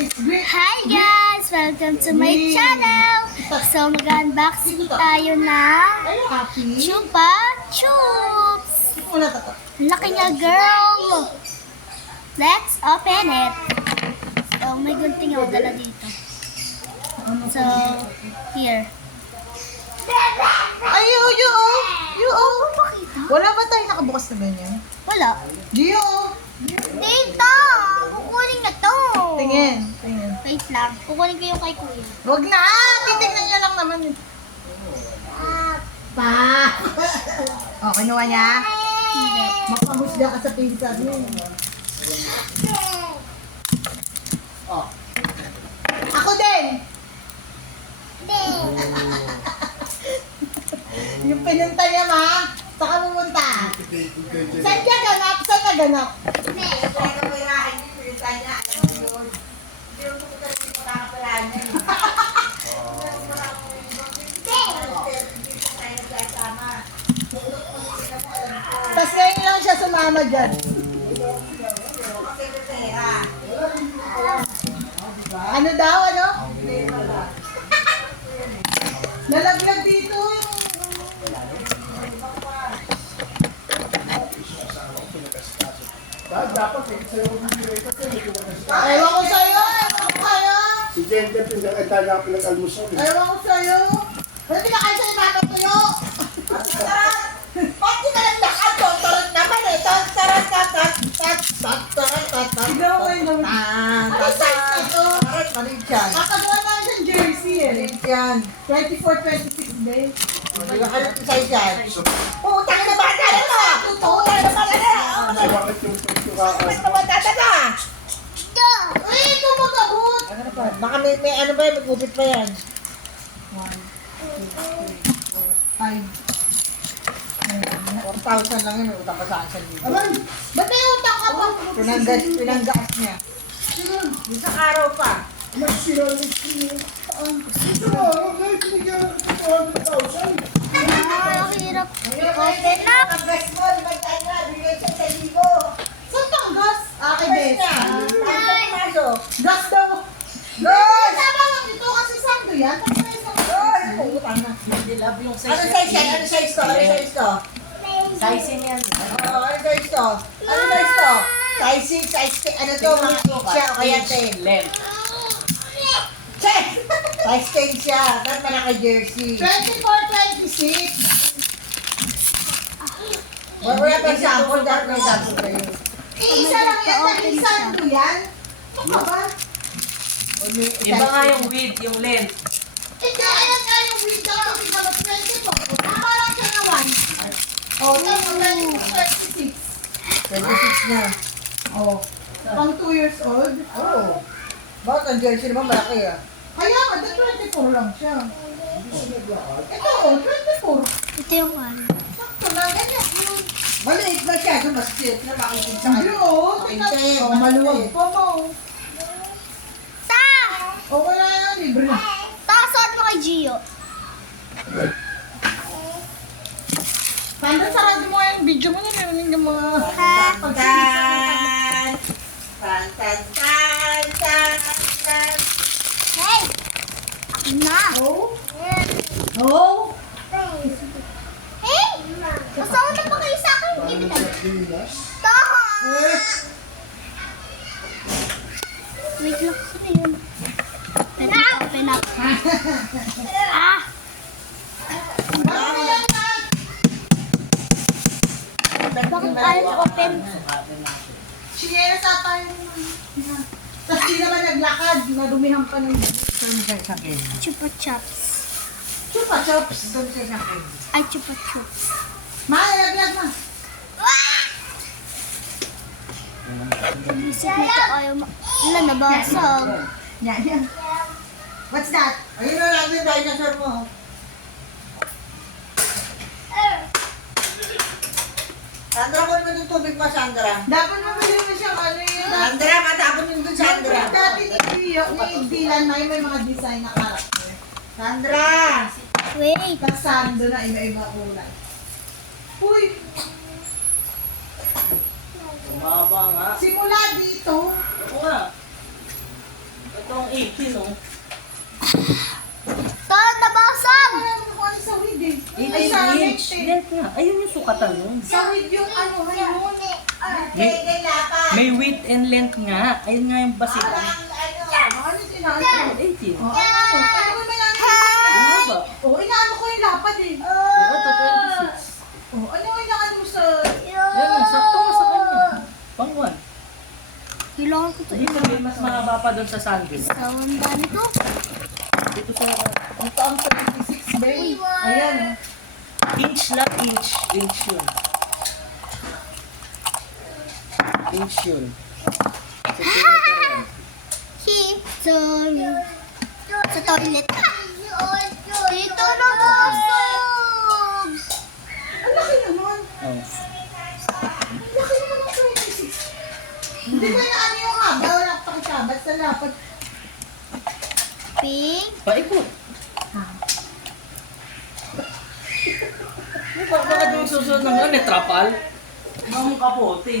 Hi guys! Welcome to my channel! So mag-unboxing tayo ng Chupa Chups! Laki niya girl! Let's open it! So may gunting ako dala dito. So, here. Ay, you. Wala ba tayo nakabukas na ganyan? Wala. Gio! Dito! Kukunin na to! Tingin. Wait lang. Kukunin ko yung kay kuya. Wag na! Titignan niya lang naman. Pa! O, kinuha niya? Hindi. Makahusga ka sa pinsan mo. O. Ako din! Yung pinunta niya, ma. Saan ka pumunta? Saan ka ganap? Saan ka ganap? Tapos ngayon lang siya sumama dyan. Ano daw, ano? Nalaglag dito yung... Ewan ko sa'yo! Si Jente, pinag-anda pinag-almusal. Ewan ko sa'yo! Ba't pinakain sa'yo namin tuyo? Ba't di ka lang lakad? Tontorot naman eh! Tontorot! Tignan mo yung damit. Ano size na to? Malit yan. Nakagawa namin siyang jersey eh. Malit yan. 24-26 days. Ano size yan? Putang na bata na mo! Putang na bata na! Bakit yung pagsukaan? Bakit naman tata ka? Uy, ito mag-abot! Baka may ano ba yan? May gupit pa yan. 5. 4,000 lang yun. May utang pa sa akin sa Aray! Ba't may utang ka pa? Pinanggas niya. Isang araw pa. Mas sinalit siya. Ito nga, may pinigyan ng 200,000. Ang hirap. Open na! Ang gas mo, di ba tayo na? Bigay siya sa libo. Saan ka ang gas? Akin din. Gas daw. Gas! Sama lang dito kasi sando yan. Gas! Utang na. Ano size yan? Ano size to? Ano size to? Sizing yan. Oo, ano size to? Ano size to? Size 6, size 10. Ano to? Mga 8 siya o kaya 10. Length. Check! Size 10 siya. Dapat malaki jersey. 24-26. Wala pa sample. Dapat may sample kayo. Isa lang yan. Dahil sando yan. Ano ba? Iba nga yung width, yung length. Hindi, ayan nga yung window ko. Pinabot 24. Parang siya na 1. O, tapos 26. 26 na. O. Pang 2 years old? Oo. Bakit ang jersey naman malaki ah? Kaya nga, 24 lang siya. Ito o, 24. Ito yung ano. Sakto lang, ganyan. Maliit ba siya? Mas cute na makikita sa kanya. Oo, tingnan. O, maluwag pa mo. Ta! O, wala na, libre na. Tasod mo kay Gio. Sandra, sarado mo yung video mo na meron yung mga... Tan. Hey! Na! Oh? Oh? Hey! Masawa na pa kayo sa akin. Give it up. Taha! Wait lang. Sino yun? Open up. Ah! Ano yan na? Bakit ayaw na open? Sinera sa tayo. Tapos di naman naglakad. Nadumihan pa ng... Chupa Chups. Chupa chops. Ay, Chupa Chups. Naglag na. Isip na ito ayaw Wala, nabasag. Yan. What's that? Ayun na lang yung dinosaur mo. Sandra, kung mo yung tubig pa, Sandra. Dapat mabili mo siyang ano yun. Sandra, matapon yung doon, Sandra. Dati ni Dylan may mga design na karakter. Sandra! Wait. Kasando na iba-iba kulay. Uy! Tumaba nga. Simula dito. Oo nga. Ito ang 18, no? Tan, nabasag! Wala mo kung ano sa weed eh. Ay, 18 sa inch. length eh. Length nga. Ayun yung sukatan nun. Sa weed yung ano, ngayon. May width and length nga. Ayun nga yung basic. Ano sinabi? 18. Oh, ano to? Ano ba may namin? Ano ba? Oh, inaano ko yung lapad eh. Ito, 26. Oh, ano yung inaano mo sa... Yan na, sakto nga sa kanya. Pang 1. Kailangan ko to. Hindi sabihin, mas mahaba pa doon sa sandwich. Saan ba nito? Dito sa Ito ang 36, babe. Ayan. inch lang, inch. Inch yun. Inch yun. Centimeter yan. Sa toilet. Dito nabasag! Ang laki naman. Oh. Ang laki naman ng 26. Hindi ba yung ano yung haba? Wala ko pakisabot sa lapad. Pink. Paikot. Bakit yung susunod ng ano, trapal? Ang kapote.